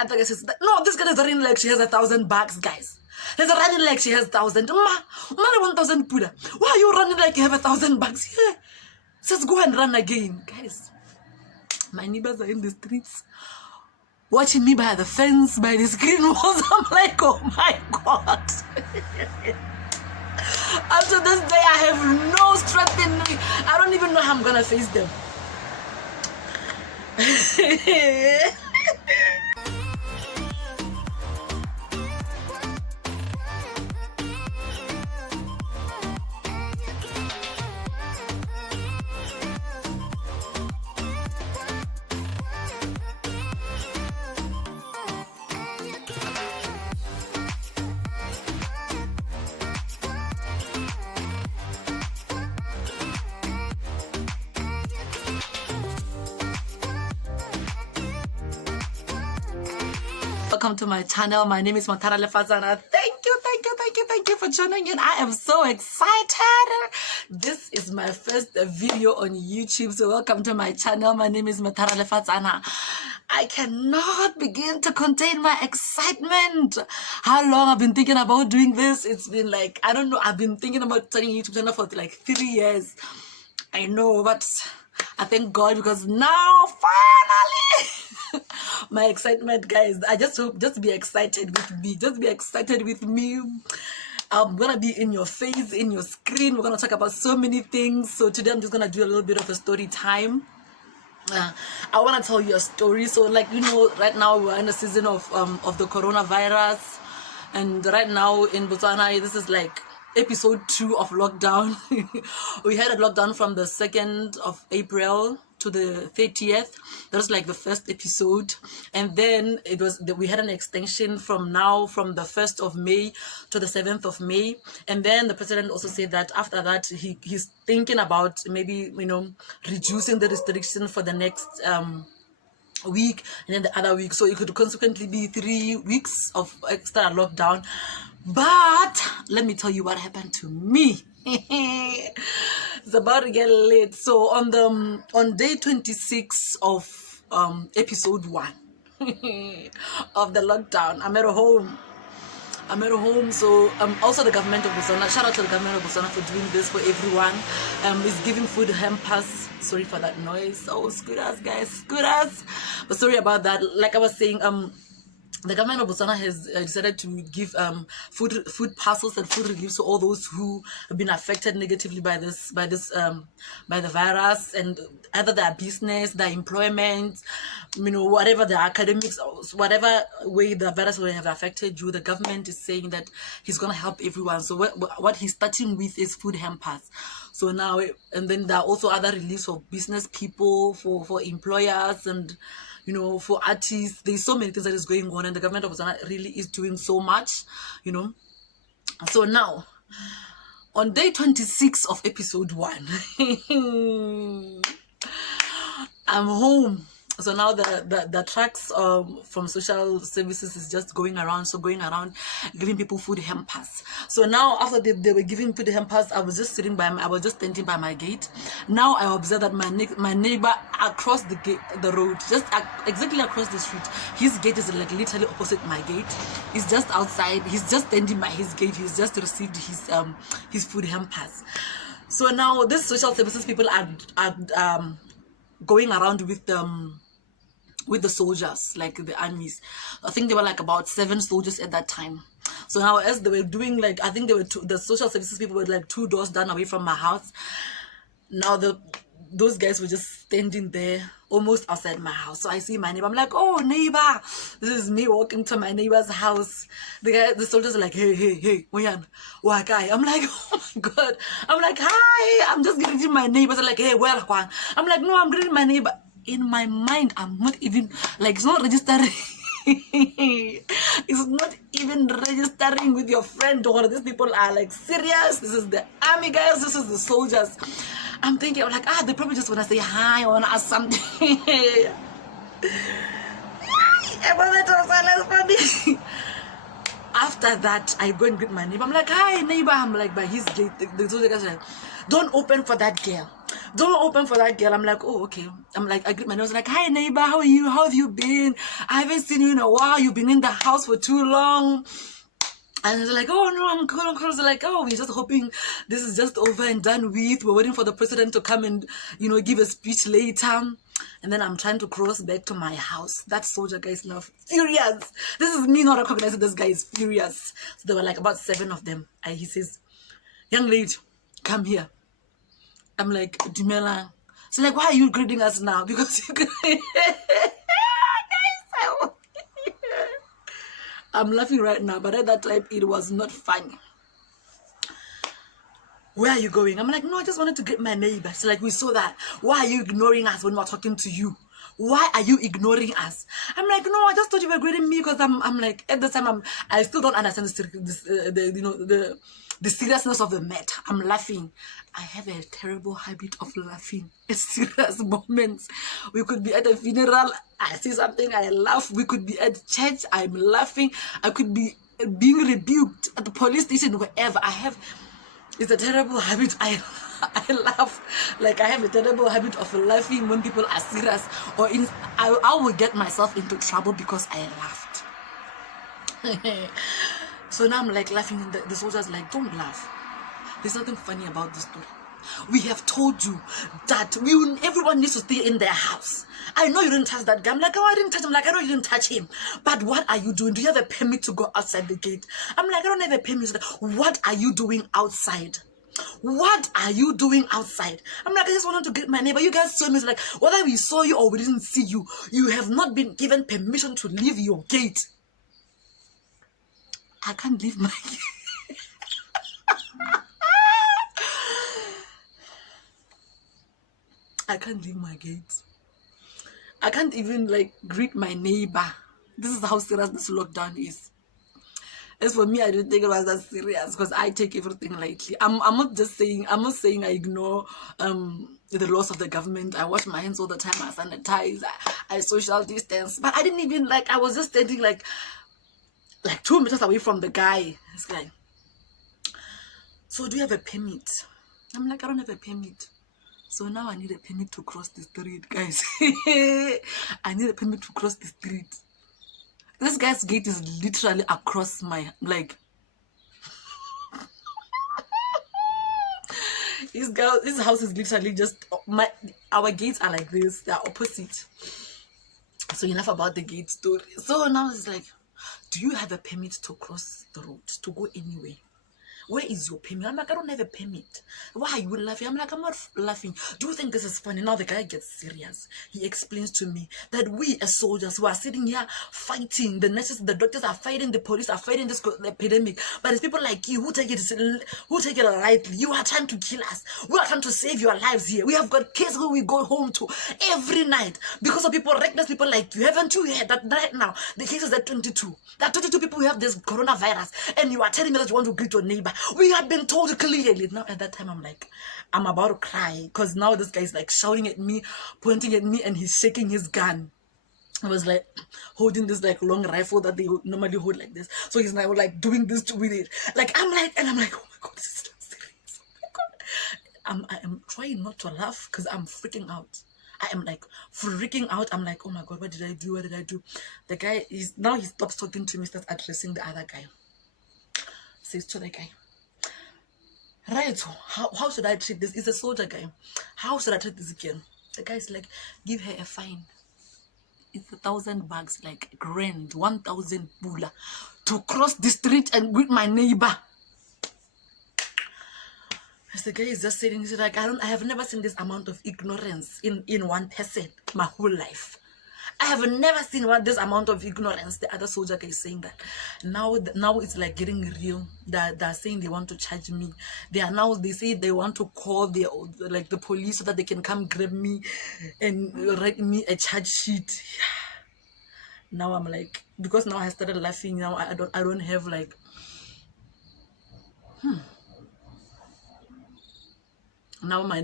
other guy says, no, this girl is running like she has $1,000, guys. There's a running like she has 1,000. Ma, 1,000 Buddha. Why are you running like you have $1,000? Yeah. Says go and run again, guys. My neighbors are in the streets watching me by the fence, by the screen walls. I'm like, oh my God. After this day, I have no strength in me. I don't even know how I'm gonna face them. Welcome to my channel. My name is Botswana. Thank you for joining in. I am so excited. This is my first video on YouTube, so welcome to my channel. My name is Botswana. I cannot begin to contain my excitement. How long I've been thinking about doing this? It's been like, I don't know, I've been thinking about starting a YouTube channel for like 3 years. I know, but I thank God because now finally my excitement, guys. I just hope, just be excited with me. Just be excited with me. I'm gonna be in your face, in your screen. We're gonna talk about so many things. So today I'm just gonna do a little bit of a story time. I want to tell you a story. So, like, you know, right now we're in a season of the coronavirus, and right now in Botswana, this is like episode 2 of lockdown. We had a lockdown from the 2nd of April to the 30th. That was like the first episode, and then it was we had an extension from the 1st of May to the 7th of May. And then the president also said that after that he's thinking about maybe, you know, reducing the restriction for the next week and then the other week, so it could consequently be 3 weeks of extra lockdown. But let me tell you what happened to me. It's about to get late. So on day 26 of episode 1 of the lockdown, I'm at home. So also the government of Botswana, shout out to the government of Botswana for doing this for everyone. Is giving food hampers. Sorry for that noise. Oh, scooters, guys, scooters. But sorry about that. Like I was saying, the government of Botswana has decided to give food parcels and food relief to all those who have been affected negatively by the virus, and either their business, their employment, you know, whatever their academics, whatever way the virus will have affected you. The government is saying that he's gonna help everyone. So what he's starting with is food hampers. So now, and then there are also other reliefs for business people, for employers, and you know, for artists. There's so many things that is going on, and the government of Botswana really is doing so much, you know. So now, on day 26 of episode 1, I'm home. So now the trucks from social services is just going around giving people food hampers. So now after they were giving food hampers, I was just standing by my gate. Now I observed that my neighbor across the road, just exactly across the street, his gate is like literally opposite my gate. He's just outside. He's just standing by his gate. He's just received his food hampers. So now these social services people are going around with the soldiers, like the armies. I think there were like about 7 soldiers at that time. So now as they were doing, like, I think they were the social services people were like 2 doors down away from my house. Now those guys were just standing there almost outside my house. So I see my neighbor. I'm like, oh, neighbor. This is me walking to my neighbor's house. The soldiers are like, hey, Wayan, Wakai. I'm like, oh my God. I'm like, hi. I'm just greeting my neighbors. They're like, hey, well, I'm like, no, I'm greeting my neighbor. In my mind, I'm not even, like, it's not registering. It's not even registering with your friend, or these people are like serious. This is the army guys. This is the soldiers. I'm thinking, I'm like, they probably just want to say hi or want to ask something. A moment of silence for me. After that, I go and greet my neighbor. I'm like, hi, neighbor. I'm like, by his gate. The soldier guys are like, don't open for that girl. Don't open for that girl. I'm like, oh, okay. I'm like, I greet my nose like, hi neighbor, how are you? How have you been? I haven't seen you in a while. You've been in the house for too long. And they're like, oh no, I'm cool. They're like, oh, we're just hoping this is just over and done with. We're waiting for the president to come and, you know, give a speech later. And then I'm trying to cross back to my house. That soldier guy is now furious. This is me not recognizing this guy is furious. So there were like about 7 of them. And he says, young lady, come here. I'm like, Dumela. So like, why are you greeting us now? Because you I'm laughing right now, but at that time it was not funny. Where are you going? I'm like, no, I just wanted to greet my neighbor. So like, we saw that. Why are you ignoring us when we're talking to you? Why are you ignoring us? I'm like, no, I just thought you were greeting me because I'm like, at the time I still don't understand the seriousness of the matter. I'm laughing. I have a terrible habit of laughing at serious moments. We could be at a funeral, I see something, I laugh. We could be at church, I'm laughing. I could be being rebuked at the police station, wherever. It's a terrible habit. I laugh. Like, I have a terrible habit of laughing when people are serious, or I will get myself into trouble because I laughed. So now I'm like laughing, and the soldier's like, don't laugh. There's nothing funny about this story. We have told you that everyone needs to stay in their house. I know you didn't touch that guy. I'm like, oh, I didn't touch him. Like, I know you didn't touch him. But what are you doing? Do you have a permit to go outside the gate? I'm like, I don't have a permit. What are you doing outside? What are you doing outside? I'm like, I just wanted to get my neighbor. You guys saw me. Like, whether we saw you or we didn't see you, you have not been given permission to leave your gate. I can't leave my gate. I can't leave my gate. I can't even like greet my neighbor. This is how serious this lockdown is. As for me, I don't think it was that serious because I take everything lightly. I'm not saying I ignore the laws of the government. I wash my hands all the time, I sanitize, I social distance. But I didn't even I was just standing like 2 meters away from the guy. This guy. So do you have a permit? I'm like, I don't have a permit. So now I need a permit to cross the street, guys. I need a permit to cross the street. This guy's gate is literally across my, his house is literally just, our gates are like this. They are opposite. So enough about the gate story. So now it's like, do you have a permit to cross the road, to go anywhere? Where is your permit? I'm like, I don't have a permit. Why are you laughing? I'm like, I'm not laughing. Do you think this is funny? Now the guy gets serious. He explains to me that we as soldiers who are sitting here fighting, the nurses, the doctors are fighting, the police are fighting this epidemic. But it's people like you who take it lightly. You are trying to kill us. We are trying to save your lives here. We have got kids who we go home to every night because of people, reckless people like you. Haven't you heard that right now the cases are 22? There are 22 people who have this coronavirus, and you are telling me that you want to greet your neighbor. We have been told clearly. Now at that time I'm like, I'm about to cry because now this guy is like shouting at me, pointing at me, and he's shaking his gun. I was like holding this like long rifle that they normally hold like this. So he's now like doing this with it. Like I'm like, oh my god, this is not serious. Oh my god. I am trying not to laugh because I'm freaking out. I am like freaking out. I'm like, oh my god, what did I do? What did I do? The guy is now, he stops talking to me, starts addressing the other guy. Says to the guy, right, how should I treat this? It's a soldier guy. How should I treat this again? The guy's like, give her a fine. It's 1,000 bucks, like grand, 1,000 pula to cross the street and greet my neighbor. As the guy is just saying, he's like, I have never seen this amount of ignorance in one person my whole life. I have never seen this amount of ignorance. The other soldier guy is saying that. Now it's like getting real. They're saying they want to charge me. They say they want to call the police so that they can come grab me and write me a charge sheet. Now I'm like, because now I started laughing. Now I don't have like, Now my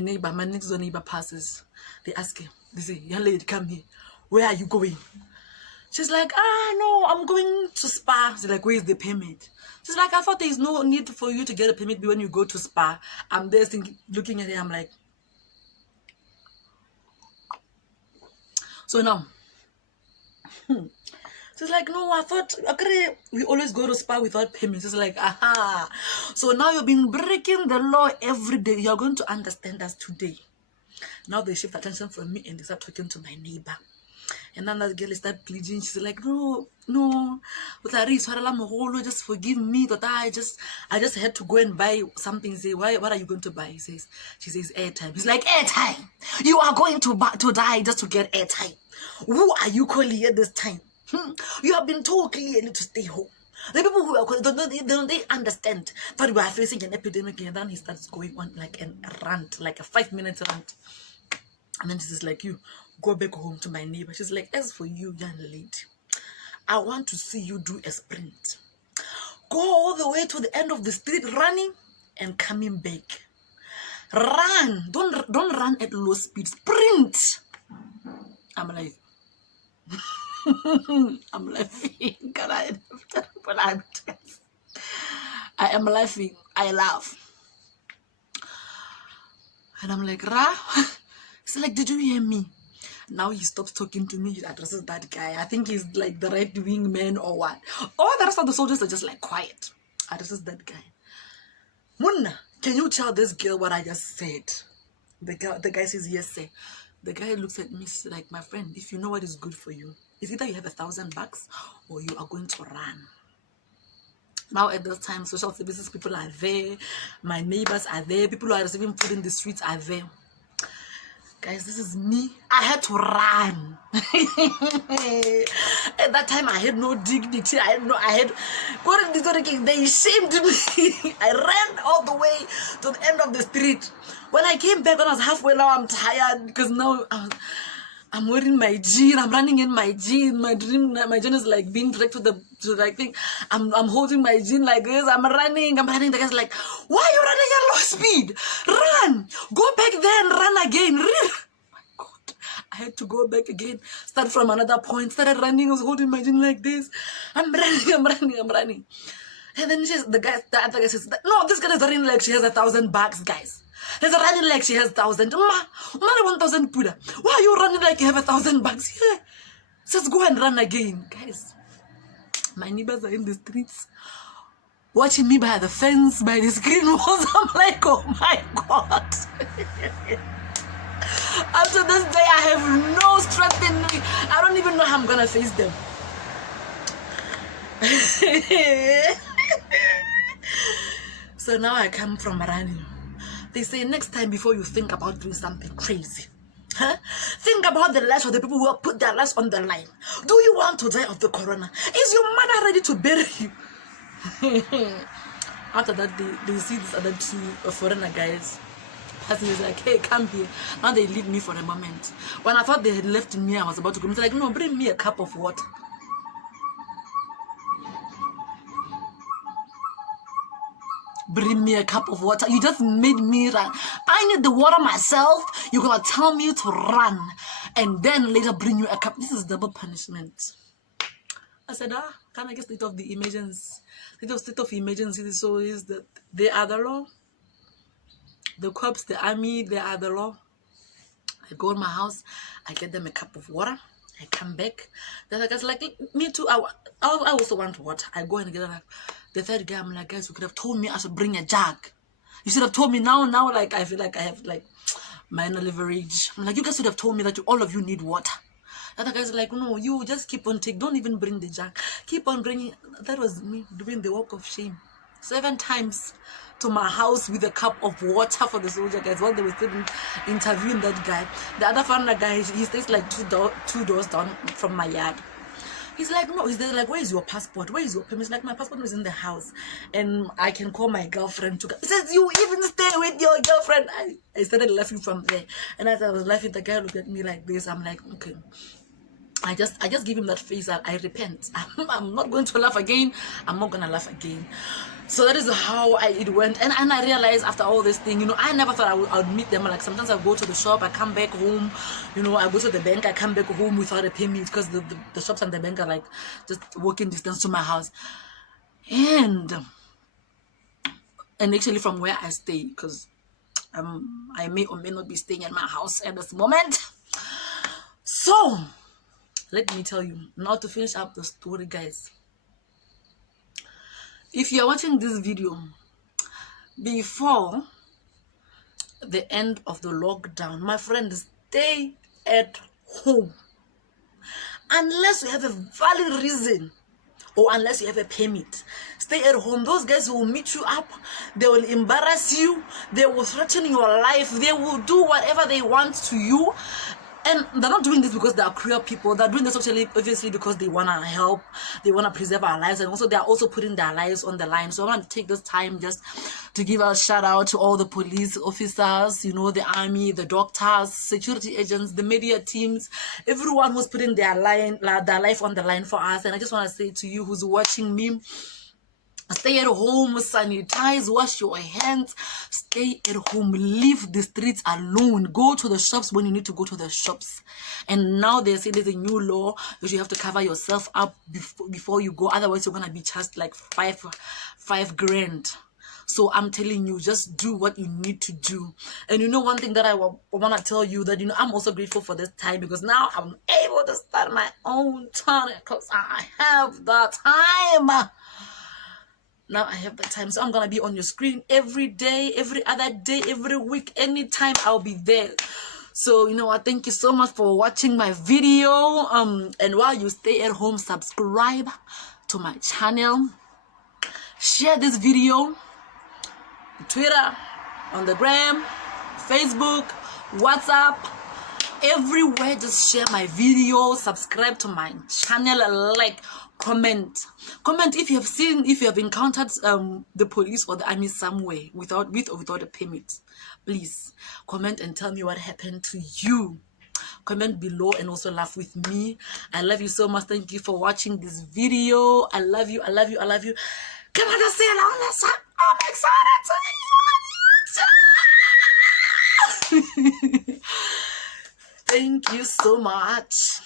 neighbor, my next door neighbor passes. They ask him, they say, young lady, come here. Where are you going? She's like, no, I'm going to Spa. She's like, where is the permit? She's like, I thought there's no need for you to get a permit when you go to Spa. I'm there thinking, looking at her, I'm like, So now, she's like, no, I thought, okay, we always go to spa without payments. It's like, aha. So now you've been breaking the law every day. You're going to understand us today. Now they shift attention from me and they start talking to my neighbor. And then that girl start pleading. She's like, no, just forgive me. That I just had to go and buy something. Say, what are you going to buy? She says, airtime. He's like, airtime? You are going to die just to get airtime. Who are you calling at this time? You have been told clearly to stay home. The people who are calling, they understand that we are facing an epidemic. And then he starts going on like a rant, like a 5-minute rant. And then she's like, you go back home to my neighbor. She's like, as for you, young lady, I want to see you do a sprint. Go all the way to the end of the street running and coming back. Run. Don't run at low speed. Sprint. I'm like, I'm laughing. I am laughing. I laugh. And I'm like, Ra? He's like, did you hear me? Now he stops talking to me. He addresses that guy. I think he's like the right-wing man or what. All the rest of the soldiers are just like quiet. Addresses that guy. Munna, can you tell this girl what I just said? The guy says, yes, sir. The guy looks at me like, my friend, if you know what is good for you, it's either you have $1,000 or you are going to run. Now at this time, social services people are there. My neighbors are there. People who are receiving food in the streets are there. Guys, this is me. I had to run. At that time, I had no dignity. They shamed me. I ran all the way to the end of the street. When I came back, when I was halfway, now I'm tired because now I'm wearing my jean. I'm running in my jean. My jean is like being dragged to the thing. I'm holding my jean like this. I'm running. The guy's like, why are you running at low speed? Run. Go back there and run again. My God. I had to go back again. Start from another point. Started running. I was holding my jean like this. I'm running. And then the other guy says, no, this girl is running like she has $1,000, guys. There's a running like she has 1,000. Ma, 1,000 Buddha. Why are you running like you have $1,000? Yeah. Says go and run again. Guys, my neighbors are in the streets watching me by the fence, by the screen walls. I'm like, oh my God. Up to this day, I have no strength in me. I don't even know how I'm going to face them. So now I come from running. They say next time before you think about doing something crazy, think about the lives of the people who have put their lives on the line. Do you want to die of the corona? Is your mother ready to bury you? After that, they see these other two foreigner guys. Person is like, hey, come here. Now they leave me for a moment. When I thought they had left me, I was about to go. They're like, no, bring me a cup of water. Bring me a cup of water. You just made me run. I need the water myself. You're gonna tell me to run and then later bring you a cup. This is double punishment. I said, can I get state of the emergency? State of emergency. So is that they are the law. The cops, the army, they are the law. I go in my house, I get them a cup of water. I come back. The other guy's like, me too. I also want water. I go and get it. The third guy, I'm like, guys, you could have told me I should bring a jug. You should have told me now, like, I feel like I have, like, minor leverage. I'm like, you guys should have told me that all of you need water. The other guy's like, no, you just keep on taking. Don't even bring the jug. Keep on bringing. That was me doing the walk of shame. 7 times to my house with a cup of water for the soldier guys while they were still interviewing that guy. The other foreigner guy, he stays like two doors down from my yard. He's like, no, he's there like, where is your passport? Where is your permit? He's like, my passport was in the house and I can call my girlfriend to go. He says, you even stay with your girlfriend. I started laughing from there. And as I was laughing, the guy looked at me like this. I'm like, okay. I just give him that face that I repent. I'm not going to laugh again. I'm not going to laugh again. So that is how it went. And I realized after all this thing, you know, I never thought I would meet them. Like sometimes I go to the shop, I come back home, you know, I go to the bank, I come back home without a payment because the shops and the bank are like just walking distance to my house. And actually from where I stay, because I may or may not be staying at my house at this moment. So let me tell you now, to finish up the story, guys. If you're watching this video before the end of the lockdown, my friend, stay at home unless you have a valid reason, or unless you have a permit. Stay at home. Those guys will meet you up, they will embarrass you, they will threaten your life, they will do whatever they want to you. And they're not doing this because they are cruel people. They're doing this actually, obviously, because they want to help, they want to preserve our lives, and also they are also putting their lives on the line. So I want to take this time just to give a shout out to all the police officers, you know, the army, the doctors, security agents, the media teams, everyone who's putting their life on the line for us. And I just want to say to you who's watching me, stay at home, sanitize, wash your hands, stay at home, leave the streets alone, go to the shops when you need to go to the shops. And now they say there's a new law that you have to cover yourself up before you go, otherwise you're gonna be charged like five grand. So I'm telling you, just do what you need to do. And you know, one thing that I want to tell you, that, you know, I'm also grateful for this time, because now I'm able to start my own channel because I have the time. Now I have the time, so I'm gonna be on your screen every day, every other day, every week, anytime I'll be there. So, you know what, thank you so much for watching my video. And while you stay at home, subscribe to my channel, share this video, Twitter, on the gram, Facebook, WhatsApp, everywhere. Just share my video, subscribe to my channel, like, comment if you have encountered the police or the army somewhere with or without a permit. Please comment and tell me what happened to you. Comment below and also laugh with me. I love you so much. Thank you for watching this video. I love you. I love you. I love you. Come on, let's say it loud. I'm excited to meet you. Thank you so much.